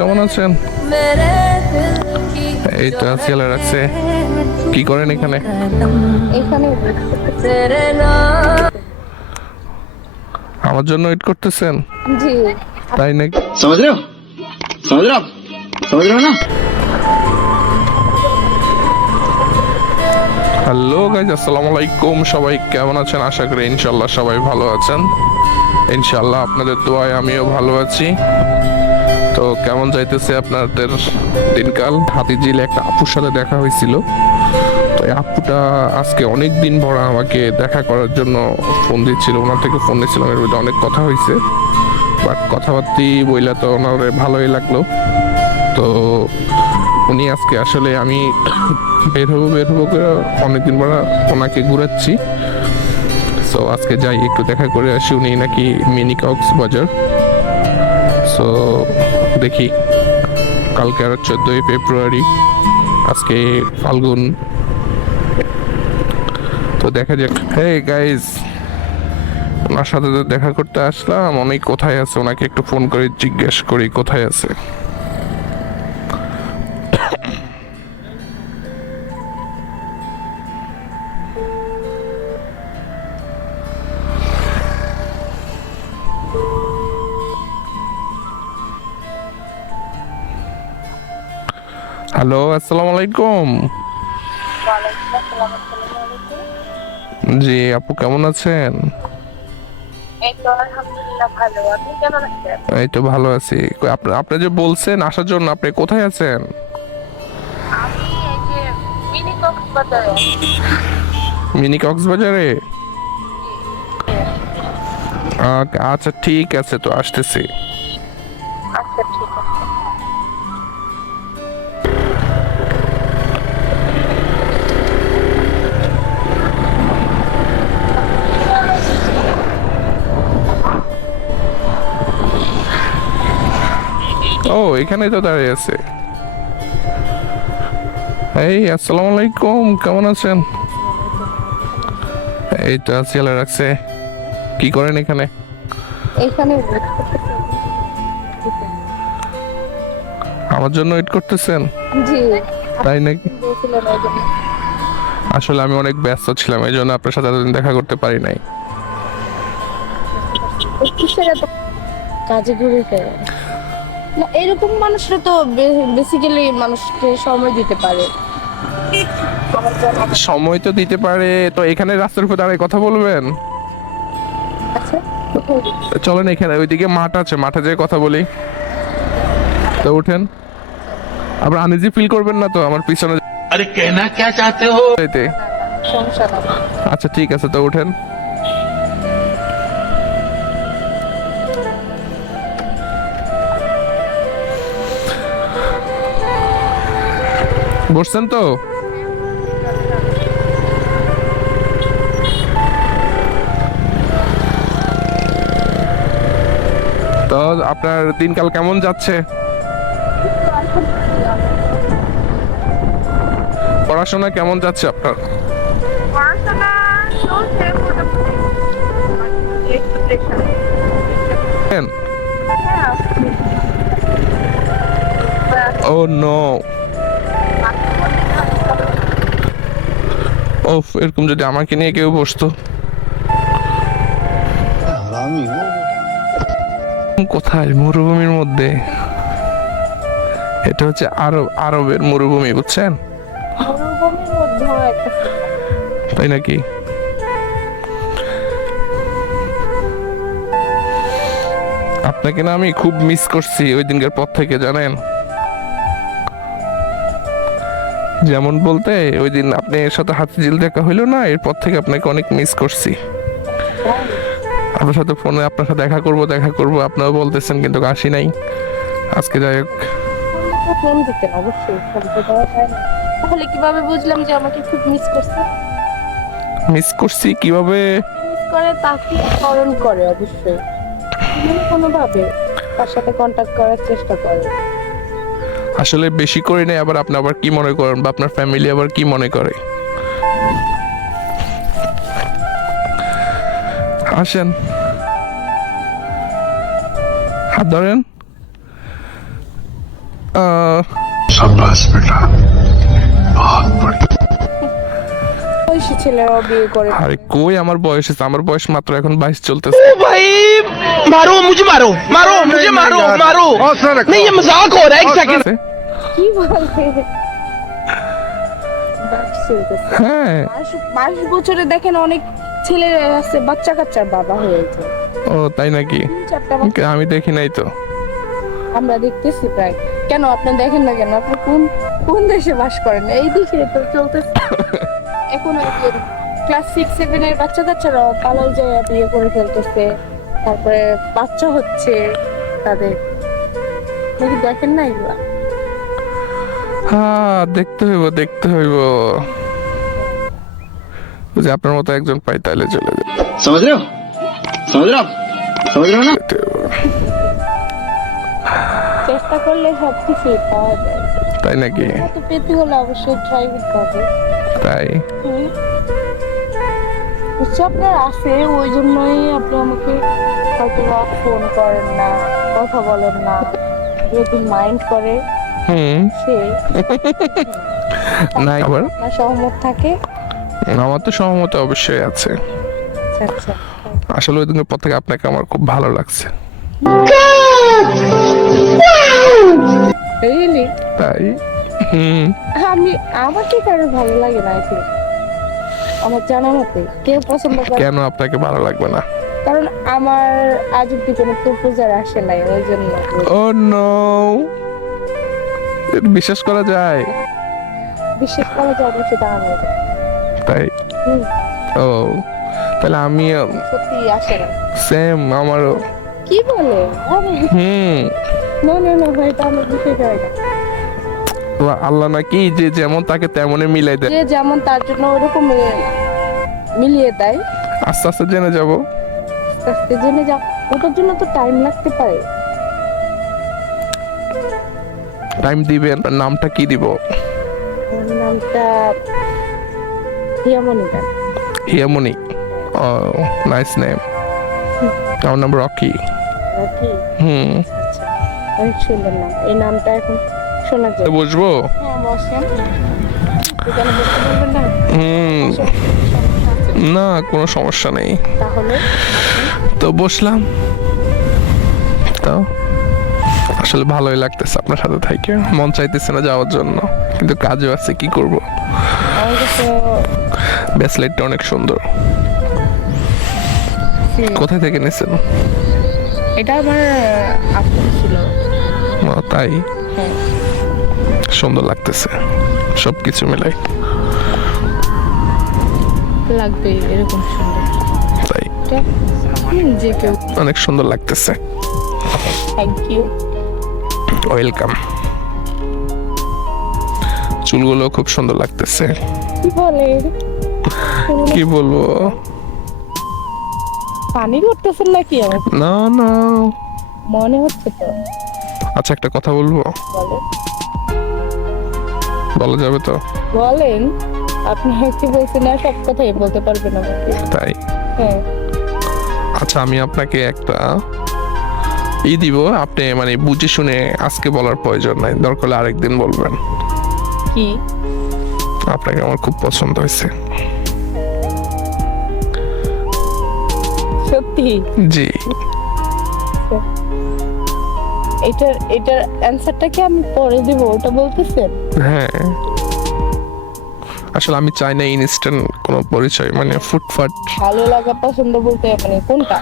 কেমন আছেন? এই তো আছি, আল্লাহ রাখছে। কি করেন এখানে? আমার জন্য ওয়েট করতেছেন? জি। তাই নাকি? समझ रहे हो समझ रहे हो आप समझ रहे हो ना। হ্যালো গাইজ, আসসালামু আলাইকুম। সবাই কেমন আছেন? আশা করি ইনশাল্লাহ সবাই ভালো আছেন। ইনশাল্লাহ আপনাদের দোয়ায় আমিও ভালো আছি। তো কেমন যাইতেছে আপনাদের দিনকাল? হাতিঝিলে একটা আপুর সাথে দেখা হয়েছিল। তো এই আপুটা আজকে অনেক দিন পর আমাকে দেখা করার জন্য ফোন দিচ্ছিল। ওনার থেকে ফোন নিয়েছিলাম, এর মধ্যে অনেক কথা হয়েছে, বাট কথাবার্তি বইলা তো ওনার ভালোই লাগলো। তো উনি আজকে আসলে আমি বের হবো করে অনেকদিন পর ওনাকে ঘুরাচ্ছি। সো আজকে যাই, একটু দেখা করে আসি। উনি নাকি মিনি কক্সবাজার। সো দেখি, কালকে আর 14ই ফেব্রুয়ারি, আজকে ফাল্গুন। তো দেখা যাক। হে গাইজ, ওনার সাথে তো দেখা করতে আসলাম। অনেক কোথায় আছে, ওনাকে একটু ফোন করে জিজ্ঞেস করি কোথায় আছে। হ্যালো, আসসালামু আলাইকুম। জি আপু, কেমন আছেন? এই তো আলহামদুলিল্লাহ ভালো। আপনি কেমন আছেন? এই তো ভালো আছি। আপনি যে বলছেন আসার জন্য, আপনি কোথায় আছেন? আমি এই যে মিনি কক্সবাজারে আছি। মিনি কক্সবাজারে? আচ্ছা ঠিক আছে, তো আসতেছি। আচ্ছা ঠিক আছে। ও, এখানেই তো দাঁড়িয়ে আছে। এই আসসালামু আলাইকুম, কেমন আছেন? এই তো আছি, আল্লাহ রাখছে। কি করেন এখানে? এখানে আমার জন্য ওয়েট করতেছেন? জি। তাই নাকি? বলছিলেন ওই জন্য। আসলে আমি অনেক ব্যস্ত ছিলাম, এই জন্য আপনার সাথে এতদিন দেখা করতে পারি নাই। কিসের এত কাজে ঘুরে ফেরে? না, এরকম মানুষরা তো বেসিক্যালি মানুষকে সময় দিতে পারে। সময় তো দিতে পারে, তো এখানে রাস্তার উপর দাঁড়িয়ে কথা বলবেন? আচ্ছা চলেন, এখানে ওইদিকে মাঠ আছে, মাঠে যেয়ে কথা বলি। তো উঠেন। আবার আনইজি ফিল করবেন না তো আমার পিছনে अरे कहना क्या चाहते हो। যাইতে? সমস্যা না। আচ্ছা ঠিক আছে, তো উঠেন। বসছেন তো? তো আপনার দিনকাল কেমন যাচ্ছে? পড়াশোনা কেমন যাচ্ছে আপনার? পড়াশোনা চলছে মোটামুটি। ও নো, ওফ, এরকম যদি আমাকে নিয়ে কেউ বসতো। কোথায়? মরুভূমির মধ্যে। এটা হচ্ছে আরবের মরুভূমি, বুঝছেন? মরুভূমির মধ্যেও একটা তাই নাকি? আপনাকে না আমি খুব মিস করছি ওই দিনকার পর থেকে, জানেন? যেমন বলতে, ওই দিন আপনার সাথে হাতিঝিল দেখা হইলো না, এরপর থেকে আপনাকে অনেক মিস করছি। আপনার সাথে ফোনে আপনার সাথে দেখা করব আপনারা বলতেছেন, কিন্তু আসি নাই। আজকে যাই হোক। ফোন দিতেন, অবশ্যই ফোন তো দেওয়া যায় না। তাহলে কিভাবে বুঝলাম যে আমাকে খুব মিস করছে? মিস করছি কিভাবে? মিস করে তাকে স্মরণ করে অবশ্যই, কোনো ভাবে তার সাথে কন্টাক্ট করার চেষ্টা করে। আসলে বেশি করি নাই, আবার আপনি আবার কি মনে করেন, বা আপনার ফ্যামিলি আবার কি মনে করে? আসেন, হাত ধরেন। আহ, বয়সী ছেলেরাও বিয়ে করে। আরে কই আমার বয়স হয়েছে, আমার বয়স মাত্র এখন 22 চলতেছে। भाई मारो मुझे मारो नहीं ये मजाक हो रहा है एक सेकंड কি বলে? বাস চলতেছে। হ্যাঁ, 22 বছরে দেখেন অনেক ছেলেরা আছে বাচ্চা কাচ্চার বাবা হয়েছে। ও তাই নাকি? 3-4টা বাচ্চা আমি দেখি নাই তো। আমরা দেখতেছি প্রায়। কেন আপনি দেখেন না কেন? আপনি কোন কোন দেশে বাস করেন? এই দেশে তো চলতেছে। এখন ক্লাস 6-7 এর বাচ্চা কাচ্চারা পালাই যায় বিয়ে করে ফেলতেছে, তারপরে বাচ্চা হচ্ছে তাদের। নাকি দেখেন না এগুলা? হ্যাঁ, দেখতে হইব। যে আপনার মতো একজন পাই তাইলে চলে যাবে। समझ रहे हो समझ रहे हो ना? চেষ্টা করলে সবকিছুই পাওয়া যায়। তাই নাকি? তো পেতে হলে অবশ্যই ট্রাই করতে হবে। তাই বুঝছি আপনার আছে, ওই জন্যই আপনি আমাকে হয়তো ফোন করেন না, কথা বলেন না, যদি মাইন্ড করে সে না, আবার আপনার সহমত থাকে। আমার তো সহমত অবশ্যই আছে। আচ্ছা আচ্ছা, আসলে ওই দিনের পর থেকে আপনাকে আমার খুব ভালো লাগছে। রিয়েলি? তাই আমাকে কারো ভালো লাগে না এখন, আমার জানা মতে কেউ পছন্দ করে। কেন আপনাকে ভালো লাগবে না? কারণ আমার আজ অব্দি কোনো প্রপোজাল আসে নাই, ওই জন্য। ও নো, বিশ্বাস করা যায়? বিশ্বাস করা যায় না সেটা আমি তাই? হুম, ও তাহলে আমি সত্যি আসে না। সেম, আমারও। কি বলে? না না না ভাই, এটা আমার বিষয় হয় না। আল্লাহ নাকি যে যেমন তাকে তেমনই মিলাই দেয়। যে যেমন তার জন্য ওরকম মিলিয়ে দেয়। আস্তে আস্তে জেনে যাব। আস্তে আস্তে জেনে যা, ওটার জন্য তো টাইম লাগতে পারে। টাইম দিবেন, নামটা কি দিব? ওর নামটা হিয়ামনি দেন। হিয়ামনি? ও নাইস নেম। আমার নাম রকি। নাকি? আচ্ছা, অনেক সুন্দর নাম। এই নামটা এখন শোনা যায়। বসবো? হ্যাঁ বসেন। এখানে বসতে পারবেন না? সমস্যা আছে? না, কোনো সমস্যা নেই। তাহলে তো বসলাম। তো আসলে ভালোই লাগতেছে আপনার সাথে থাইকে, মন চাইতেছে না যাওয়ার জন্য, কিন্তু কাজও আছে, কি করব। আমার কাছে ব্রেসলেটটা অনেক সুন্দর। কোথায় থেকে নিয়েছেন? এটা আমার আপন ছিল। ও, তাই? হ্যাঁ, সুন্দর লাগতেছে সবকিছু মিলাই। লাগবে এরকম সুন্দর। তাই যে কেউ। অনেক সুন্দর লাগতেছে। Thank you. ওয়েলকাম। চুলগুলো খুব সুন্দর লাগতেছে। কি বলে? কি বলবো? পানি করতেছেন নাকি আমার? না না, মনে হচ্ছে তো। আচ্ছা একটা কথা বলবো? বলে বলা যাবে তো? বলেন। আপনি হচ্ছে বলছেন না সব কথাই বলতে পারবেন আমাকে। তাই? হ্যাঁ, আচ্ছা আমি আপনাকে একটা দিব, আপনি মানে বুঝে শুনে আজকে বলার প্রয়োজন নাই, দরকার হলে আরেকদিন বলবেন। কি? আপনাকে আমার খুব পছন্দ হয়েছে। সত্যি? জি। এটার অ্যানসারটা কি আমি পরে দিব, ওটা বলতেছেন? হ্যাঁ, আসলে আমি চাই না ইনস্ট্যান্ট কোনো পরিচয়, মানে ফুটফাট। ভালো লাগা পছন্দ বলতে মানে কোনটা?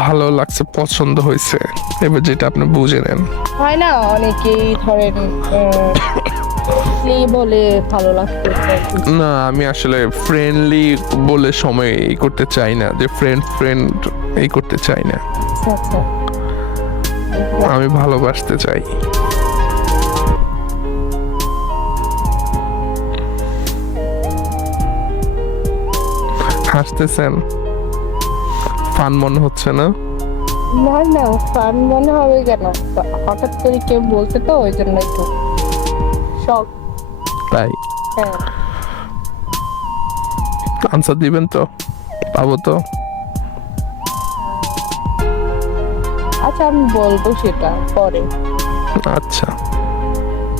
ভালো লাগছে, পছন্দ হয়েছে, এবার যেটা আপনি বুঝে নেন। হয় না অনেকেই ধরেন বলে ভালো লাগতে। না, আমি আসলে ফ্রেন্ডলি বলে সময় এই করতে চাই না, যে ফ্রেন্ড এই করতে চাই না। আচ্ছা আচ্ছা, আমি ভালোবাসতে চাই। হাসতেছেন, ফান মনে হচ্ছে না? না না, ফান মনে হবে কেন? হঠাৎ করে কেউ বলতে তো ওই জন্য একটু শখ। তাই? হ্যাঁ, আনসার দিবেন তো? পাবো তো? আচ্ছা আমি বলবো সেটা পরে। আচ্ছা,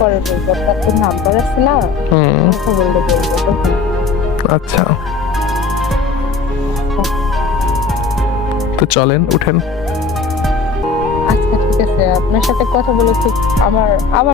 পরে বলবো, আপনার তো নাম্বার আছে না, হুম, কথা বললে বলবো তখন। আচ্ছা, তো চলেন উঠেন। আচ্ছা ঠিক আছে, আপনার সাথে কথা বলে খুব আমার আমার